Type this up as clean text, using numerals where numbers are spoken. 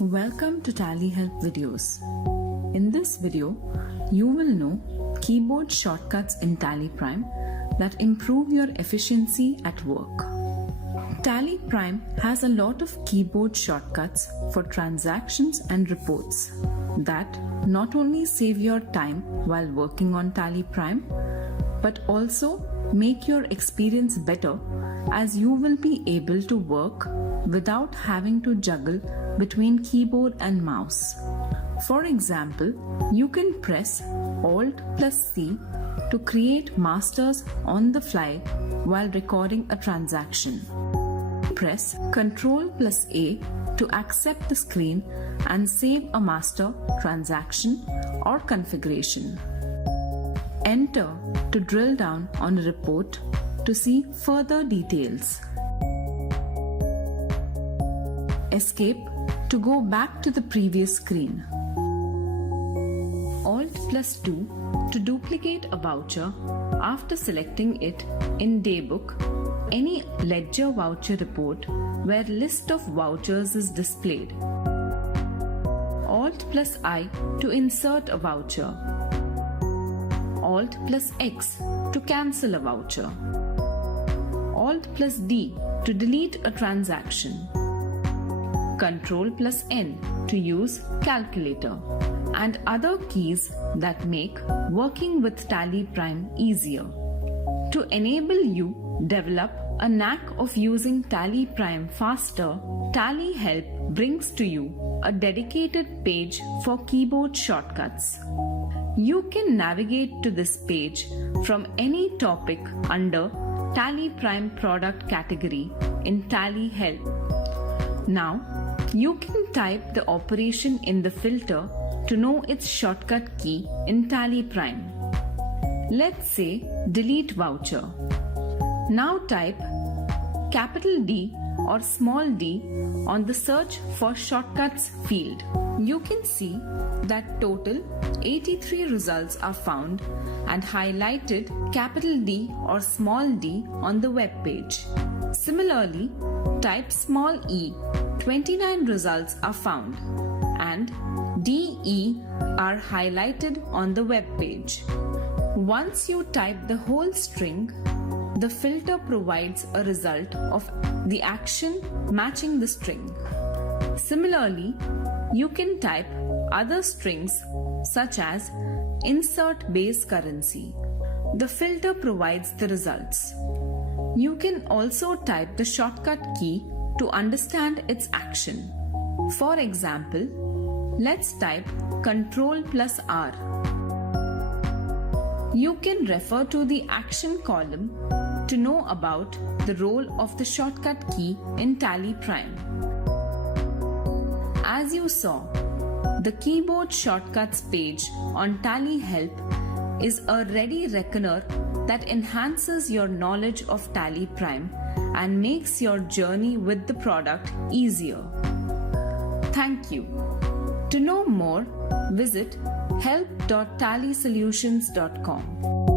Welcome to TallyHelp videos. In this video, you will know keyboard shortcuts in TallyPrime that improve your efficiency at work. TallyPrime has a lot of keyboard shortcuts for transactions and reports that not only save your time while working on TallyPrime, but also make your experience better as you will be able to work without having to juggle between keyboard and mouse. For example, you can press Alt+C to create masters on the fly while recording a transaction. Press Ctrl+A to accept the screen and save a master, transaction, or configuration. Enter to drill down on a report to see further details. Escape to go back to the previous screen. Alt+2 to duplicate a voucher after selecting it in Daybook, any ledger voucher report where list of vouchers is displayed. Alt+I to insert a voucher. Alt+X to cancel a voucher. Alt+D to delete a transaction. Ctrl+N to use calculator, and other keys that make working with TallyPrime easier. To enable you develop a knack of using TallyPrime faster, TallyHelp brings to you a dedicated page for keyboard shortcuts. You can navigate to this page from any topic under TallyPrime product category in TallyHelp. Now, you can type the operation in the filter to know its shortcut key in TallyPrime. Let's say delete voucher. Now type capital D or small d on the search for shortcuts field. You can see that total 83 results are found and highlighted capital D or small d on the web page. Similarly, type small e, 29 results are found, and DE are highlighted on the web page. Once you type the whole string, the filter provides a result of the action matching the string. Similarly, you can type other strings such as insert base currency. The filter provides the results. You can also type the shortcut key to understand its action. For example, let's type Ctrl+R. You can refer to the action column to know about the role of the shortcut key in TallyPrime. As you saw, the keyboard shortcuts page on TallyHelp is a ready reckoner that enhances your knowledge of TallyPrime and makes your journey with the product easier. Thank you. To know more, visit help.tallysolutions.com.